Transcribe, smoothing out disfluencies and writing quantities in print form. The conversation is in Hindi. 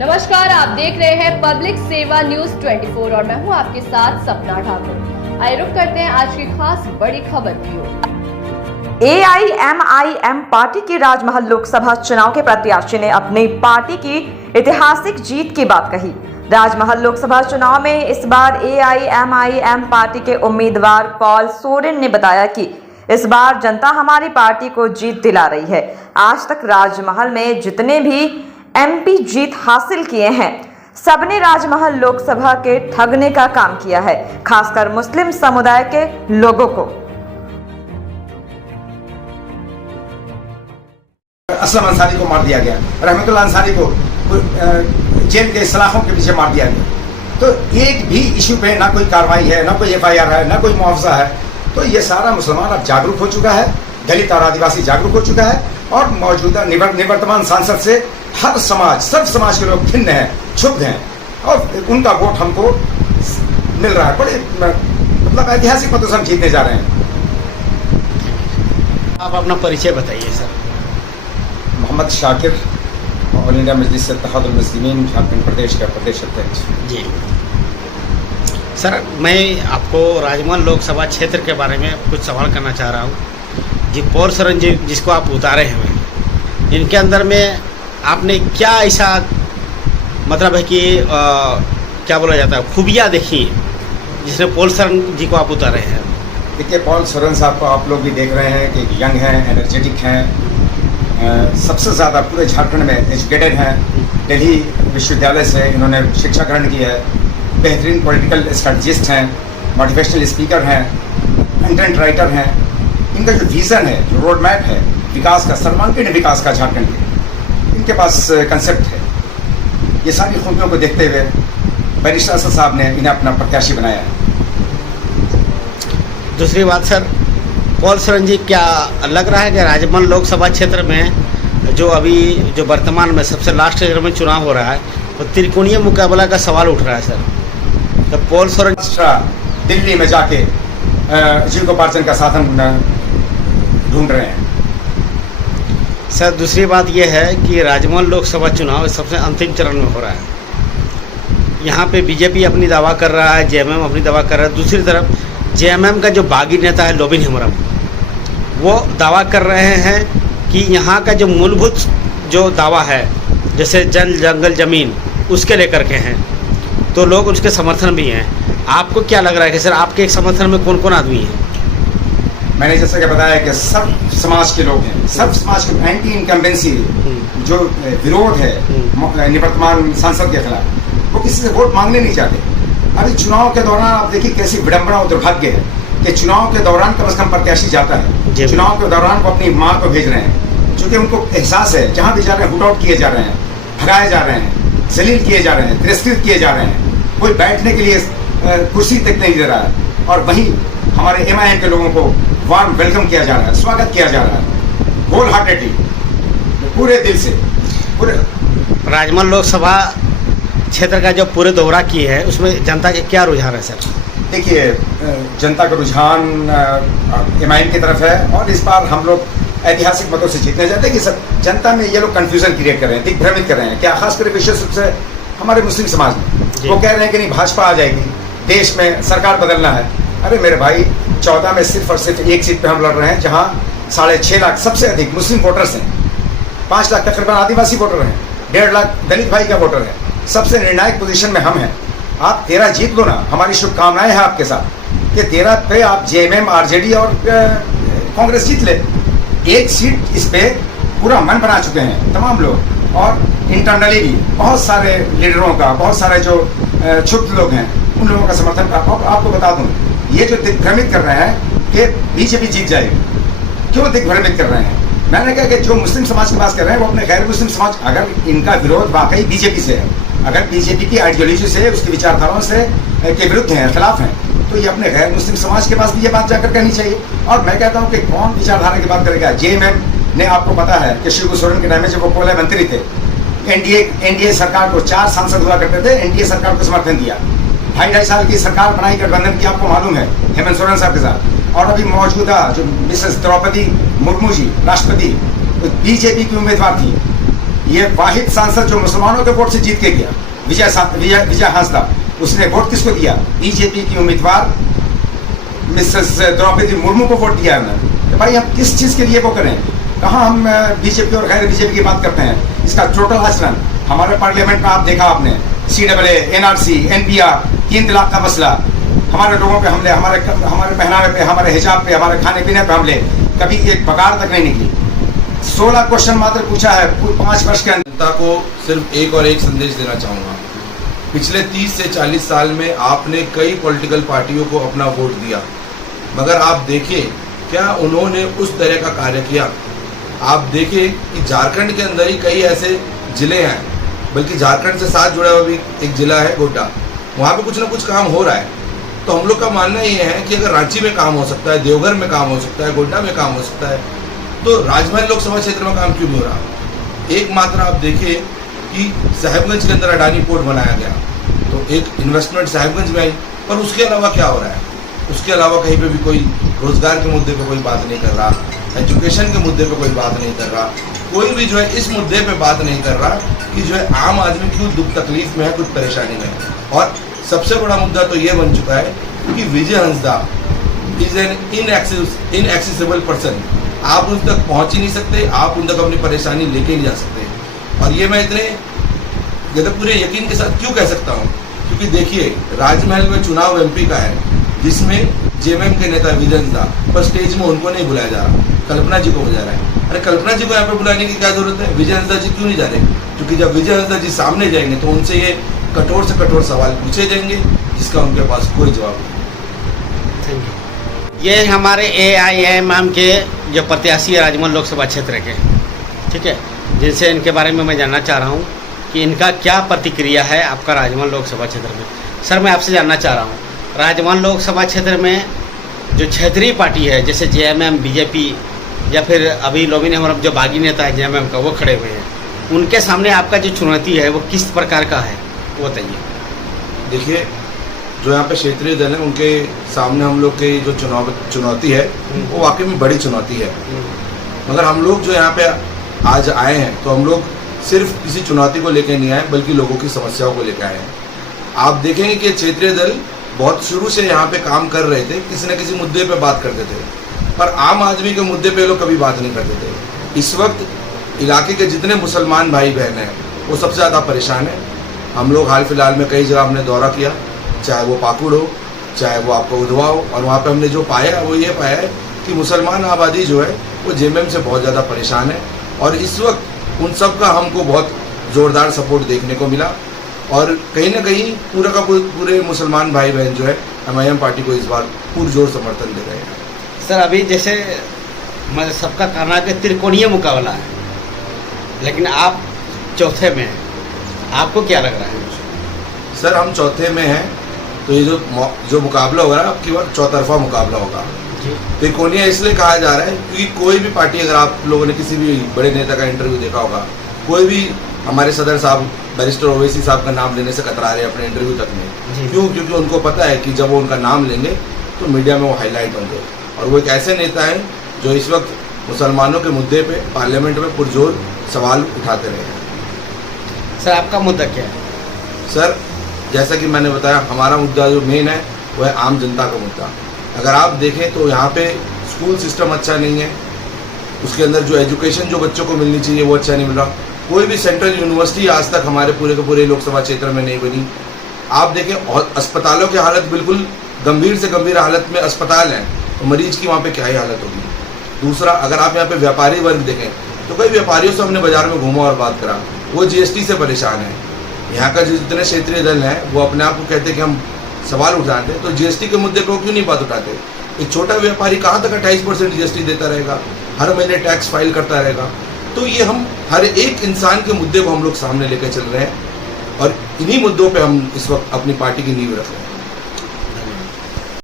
नमस्कार, आप देख रहे हैं पब्लिक सेवा न्यूज 24 और मैं हूं आपके साथ सपना ठाकुर। आइए रुक करते हैं आज की खास बड़ी खबर की ओर। AIMIM पार्टी की राजमहल लोकसभा चुनाव के प्रत्याशी ने अपनी पार्टी की ऐतिहासिक जीत की बात कही। राजमहल लोकसभा चुनाव में इस बार AIMIM पार्टी के उम्मीदवार पॉल सोरेन ने बताया कि इस बार जनता हमारी पार्टी को जीत दिला रही है। आज तक राजमहल में जितने भी MP जीत हासिल किए हैं, सबने राजमहल लोकसभा के ठगने का काम किया है, खासकर मुस्लिम समुदाय के लोगों को। असलम अंसारी को मार दिया गया, रहमतुल्लाह अंसारी को जेल के सलाखों के पीछे मार दिया गया। तो एक भी इशू पे ना कोई कार्रवाई है, ना कोई FIR है, ना कोई मुआवजा है। तो ये सारा मुसलमान अब जागरूक हो चुका है, दलित और आदिवासी जागरूक हो चुका है और मौजूदा निवर्तमान सांसद से हर समाज, सब समाज के लोग भिन्न हैं, क्षुब्ध हैं और उनका वोट हमको मिल रहा है। बड़े मतलब ऐतिहासिक मतों से हम जीतने जा रहे हैं। आप अपना परिचय बताइए sir. Mohammad Shakir, all India Majlis Ittehadul Muslimeen Jharkhand प्रदेश का प्रदेश अध्यक्ष। जी सर, मैं आपको राजमहल लोकसभा क्षेत्र के बारे में कुछ सवाल करना चाह रहा हूँ। जी पॉल सोरेन जी जिसको आप उतारे हैं, इनके अंदर में आपने क्या ऐसा मतलब है कि क्या बोला जाता है खूबियाँ देखी जिसने पॉल सोरेन जी को आप उतारे हैं? देखिए, पॉल सोरेन साहब को आप लोग भी देख रहे हैं कि यंग हैं, एनर्जेटिक हैं, सबसे ज़्यादा पूरे झारखंड में एजुकेटेड हैं। दिल्ली विश्वविद्यालय से इन्होंने शिक्षा ग्रहण की है, बेहतरीन पॉलिटिकल स्ट्रेटजिस्ट हैं, मोटिवेशनल स्पीकर हैं, कंटेंट राइटर हैं। इनका जो विज़न है, जो रोड मैप है विकास का, सर्वांगीण विकास का झारखंड के, इनके पास कंसेप्ट है। ये सारी खूबियों को देखते हुए बैरिस्टर असद साहब ने इन्हें अपना प्रत्याशी बनाया है। दूसरी बात सर, पॉल सोरेन जी क्या लग रहा है कि राजमहल लोकसभा क्षेत्र में जो वर्तमान में सबसे लास्ट ईयर में चुनाव हो रहा है, वो त्रिकोणीय मुकाबला का सवाल उठ रहा है सर। तो पॉल सोरेन दिल्ली में जाके जीविकोपार्जन का साधन ढूंढ रहे हैं। सर दूसरी बात यह है कि राजमहल लोकसभा चुनाव सबसे अंतिम चरण में हो रहा है। यहाँ पे बीजेपी अपनी दावा कर रहा है, JMM अपनी दावा कर रहा है। दूसरी तरफ JMM का जो बागी नेता है लोबिन हेम्ब्रम, वो दावा कर रहे हैं कि यहाँ का जो मूलभूत जो दावा है, जैसे जल जंगल ज़मीन, उसके लेकर के हैं, तो लोग उसके समर्थन भी हैं। आपको क्या लग रहा है कि सर आपके एक समर्थन में कौन कौन आदमी है? मैंने जैसा कि बताया कि सब समाज के लोग हैं, सब समाज के एंटी इनकम्बेंसी जो विरोध है निवर्तमान सांसद के खिलाफ, वो किसी से वोट मांगने नहीं चाहते। अभी चुनाव के दौरान आप देखिए कैसी विडंबना और दुर्भाग्य है कि चुनाव के दौरान कम से कम प्रत्याशी जाता है, चुनाव के दौरान वो अपनी माँ को भेज रहे हैं, क्योंकि उनको एहसास है जहाँ भी जा रहे हैं हुट आउट किए जा रहे हैं, भगाए जा रहे हैं, जलील किए जा रहे हैं, तिरस्कृत किए जा रहे हैं, कोई बैठने के लिए कुर्सी तक नहीं दे रहा है। और वहीं हमारे MIM के लोगों को वार्म वेलकम किया जा रहा है, स्वागत किया जा रहा है, होल हार्टेडली, पूरे दिल से। पूरे राजमहल लोकसभा क्षेत्र का जो पूरे दौरा किए है, उसमें जनता के क्या रुझान है सर? देखिए, जनता का रुझान MIM की तरफ है और इस बार हम लोग ऐतिहासिक मतों से जीतने जाते हैं कि सब जनता में ये लोग कंफ्यूजन क्रिएट कर रहे हैं, दिग्भ्रमित कर रहे हैं। क्या खासकर विशेष रूप से हमारे मुस्लिम समाज में वो कह रहे हैं कि नहीं भाजपा आ जाएगी, देश में सरकार बदलना है। अरे मेरे भाई, 14 में सिर्फ और सिर्फ एक सीट पे हम लड़ रहे हैं, जहां 6.5 लाख सबसे अधिक मुस्लिम वोटर्स हैं, 5 लाख तकरीबन आदिवासी वोटर हैं, 1.5 लाख दलित भाई का वोटर है। सबसे निर्णायक पोजीशन में हम हैं। आप 13 जीत लो ना, हमारी शुभकामनाएं हैं आपके साथ कि 13 पे आप JMM, RJD और कांग्रेस जीत ले। एक सीट इस पे पूरा मन बना चुके हैं तमाम लोग, और इंटरनली भी बहुत सारे लीडरों का, बहुत सारे जो क्षुब्ध लोग हैं, उन लोगों का समर्थन। आपको बता दूं, ये जो दिग्भ्रमित कर रहे हैं कि बीजेपी जीत जाएगी, क्यों दिग्भ्रमित कर रहे हैं? मैंने कहा कि जो मुस्लिम समाज की बात कर रहे हैं वो अपने गैर मुस्लिम समाज, अगर इनका विरोध वाकई बीजेपी से है, अगर बीजेपी की आइडियोलॉजी से, उसकी विचारधाराओं से के विरुद्ध हैं, खिलाफ हैं, तो ये अपने गैर मुस्लिम समाज के पास भी ये बात जाकर कहनी चाहिए। और मैं कहता हूँ कि कौन विचारधारा की बात करेगा? JMM ने, आपको पता है कि शिबू सोरेन के टाइम में जब वो कोयला मंत्री थे, एनडीए सरकार को 4 सांसद हुआ करते थे, एनडीए सरकार को समर्थन दिया। 2.5 साल की सरकार बनाई गठबंधन की, आपको मालूम है, हेमंत सोरेन साहब के साथ। और अभी मौजूदा जो मिसेस द्रौपदी मुर्मू जी राष्ट्रपति, बीजेपी की उम्मीदवार थी। ये वाहिद सांसद जो मुसलमानों के वोट से जीत के गया, विजय हांसदा, उसने वोट किसको दिया? बीजेपी की उम्मीदवार मिसेस द्रौपदी मुर्मू को वोट दिया है उन्होंने। तो भाई हम किस चीज़ के लिए वो करें? कहाँ हम बीजेपी और गैर बीजेपी की बात करते हैं? इसका टोटल आचरण हमारे पार्लियामेंट में आप देखा आपने, CAA, NRC, NPR, 3 तलाक का मसला, हमारे लोगों पे हमले, हमारे पहनावे पे, हमारे हिजाब पे, हमारे खाने पीने पे हमले, कभी एक बगाड़ तक नहीं निकली। 16 क्वेश्चन मात्र पूछा है 5 वर्ष के अंदर। जनता को सिर्फ एक और एक संदेश देना चाहूँगा। पिछले 30 से 40 साल में आपने कई पॉलिटिकल पार्टियों को अपना वोट दिया, मगर आप देखिए क्या उन्होंने उस तरह का कार्य किया। आप देखिए कि झारखंड के अंदर ही कई ऐसे ज़िले हैं, बल्कि झारखंड से साथ जुड़ा हुआ भी एक ज़िला है गोड्डा, वहाँ पे कुछ ना कुछ काम हो रहा है। तो हम लोग का मानना ये है कि अगर रांची में काम हो सकता है, देवघर में काम हो सकता है, गोड्डा में काम हो सकता है, तो राजमहल लोकसभा क्षेत्र में काम क्यों नहीं हो रहा? एकमात्र आप देखिए कि साहिबगंज के अंदर अडानी पोर्ट बनाया गया, तो एक इन्वेस्टमेंट साहिबगंज में आई, पर उसके अलावा क्या हो रहा है? उसके अलावा कहीं पे भी कोई रोजगार के मुद्दे पे कोई बात नहीं कर रहा, एजुकेशन के मुद्दे पे कोई बात नहीं कर रहा, कोई भी जो है इस मुद्दे पे बात नहीं कर रहा कि जो है आम आदमी क्यों दुख तकलीफ में है, कुछ परेशानी में है। और सबसे बड़ा मुद्दा तो ये बन चुका है कि Vijay Hansda is an inaccessible person. आप उन तक पहुंच ही नहीं सकते, आप उन तक अपनी परेशानी लेके नहीं जा सकते। और ये मैं इतने पूरे यकीन के साथ क्यों कह सकता हूँ, क्योंकि देखिए राजमहल में चुनाव MP का है, जिसमें JMM के नेता विजय हांसदा, पर स्टेज में उनको नहीं बुलाया जा रहा, कल्पना जी को बुला रहा है। अरे कल्पना जी को यहाँ पर बुलाने की क्या जरूरत है? विजय हांसदा जी क्यों नहीं जा रहे? क्योंकि जब विजय हांसदा जी सामने जाएंगे तो उनसे ये कठोर से कठोर सवाल पूछे जाएंगे, जिसका उनके पास कोई जवाब नहीं। Thank you. ये हमारे AIMM के जो प्रत्याशी है राजमहल लोकसभा क्षेत्र के, ठीक है, जिनसे इनके बारे में मैं जानना चाह रहा हूँ कि इनका क्या प्रतिक्रिया है आपका राजमहल लोकसभा क्षेत्र में। सर मैं आपसे जानना चाह रहा हूँ, राजमहल लोकसभा क्षेत्र में जो क्षेत्रीय पार्टी है, जैसे JMM, BJP या फिर अभी लोमी हमारा जो बागी नेता है JMM का, वो खड़े हुए हैं, उनके सामने आपका जो चुनौती है वो किस प्रकार का है, वो बताइए। देखिए जो यहाँ पे क्षेत्रीय दल है, उनके सामने हम लोग की जो चुनौती है वो वाकई में बड़ी चुनौती है। मगर हम लोग जो यहाँ पे आज आए हैं, तो हम लोग सिर्फ किसी चुनौती को लेकर नहीं आए, बल्कि लोगों की समस्याओं को लेकर आए हैं। आप देखेंगे कि क्षेत्रीय दल बहुत शुरू से यहाँ पे काम कर रहे थे, किसी न किसी मुद्दे पे बात करते थे, पर आम आदमी के मुद्दे पे लोग कभी बात नहीं करते थे। इस वक्त इलाके के जितने मुसलमान भाई बहन हैं वो सबसे ज़्यादा परेशान हैं। हम लोग हाल फिलहाल में कई जगह हमने दौरा किया, चाहे वो पाकुड़ हो, चाहे वो आपका उधवा हो, और वहाँ पे हमने जो पाया है वो ये पाया है कि मुसलमान आबादी जो है वो JMM से बहुत ज़्यादा परेशान है। और इस वक्त उन सब का हमको बहुत ज़ोरदार सपोर्ट देखने को मिला, और कहीं ना कहीं पूरा का पूरे मुसलमान भाई बहन जो है MIM पार्टी को इस बार पुरजोर समर्थन दे रहे हैं। सर अभी जैसे मतलब सबका कहना है कि त्रिकोणीय मुकाबला है, लेकिन आप चौथे में हैं, आपको क्या लग रहा है? सर हम चौथे में हैं, तो ये जो मुकाबला हो रहा है आपकी बार चौतरफा मुकाबला होगा। त्रिकोणीय इसलिए कहा जा रहा है क्योंकि कोई भी पार्टी, अगर आप लोगों ने किसी भी बड़े नेता का इंटरव्यू देखा होगा, कोई भी हमारे सदर साहब बैरिस्टर ओवैसी साहब का नाम लेने से कतरा रहे हैं अपने इंटरव्यू तक में। क्यों? क्योंकि उनको पता है कि जब वो उनका नाम लेंगे तो मीडिया में वो हाईलाइट होंगे, और वो एक ऐसे नेता हैं जो इस वक्त मुसलमानों के मुद्दे पे पार्लियामेंट में पुरजोर सवाल उठाते रहे हैं। सर आपका मुद्दा क्या है? सर जैसा कि मैंने बताया, हमारा मुद्दा जो मेन है वो है आम जनता का मुद्दा। अगर आप देखें तो यहाँ पे स्कूल सिस्टम अच्छा नहीं है, उसके अंदर जो एजुकेशन जो बच्चों को मिलनी चाहिए वो अच्छा नहीं मिल रहा। कोई भी सेंट्रल यूनिवर्सिटी आज तक हमारे पूरे के पूरे लोकसभा क्षेत्र में नहीं बनी। आप देखें अस्पतालों की हालत बिल्कुल गंभीर से गंभीर हालत में अस्पताल हैं, तो मरीज की वहाँ पे क्या ही हालत होगी। दूसरा, अगर आप यहाँ पे व्यापारी वर्ग देखें तो कई व्यापारियों से हमने बाजार में घूमा और बात करा, वो GST से परेशान है। यहाँ का जितने क्षेत्रीय दल हैं वो अपने आप को कहते हैं कि हम सवाल उठाते हैं, तो GST के मुद्दे पर क्यों नहीं बात उठाते? एक छोटा व्यापारी कहाँ तक 28% GST देता रहेगा, हर महीने टैक्स फाइल करता रहेगा? तो ये हम हर एक इंसान के मुद्दे को हम लोग सामने लेकर चल रहे हैं, और इन्हीं मुद्दों पे हम इस वक्त अपनी पार्टी की नींव रख रहे हैं।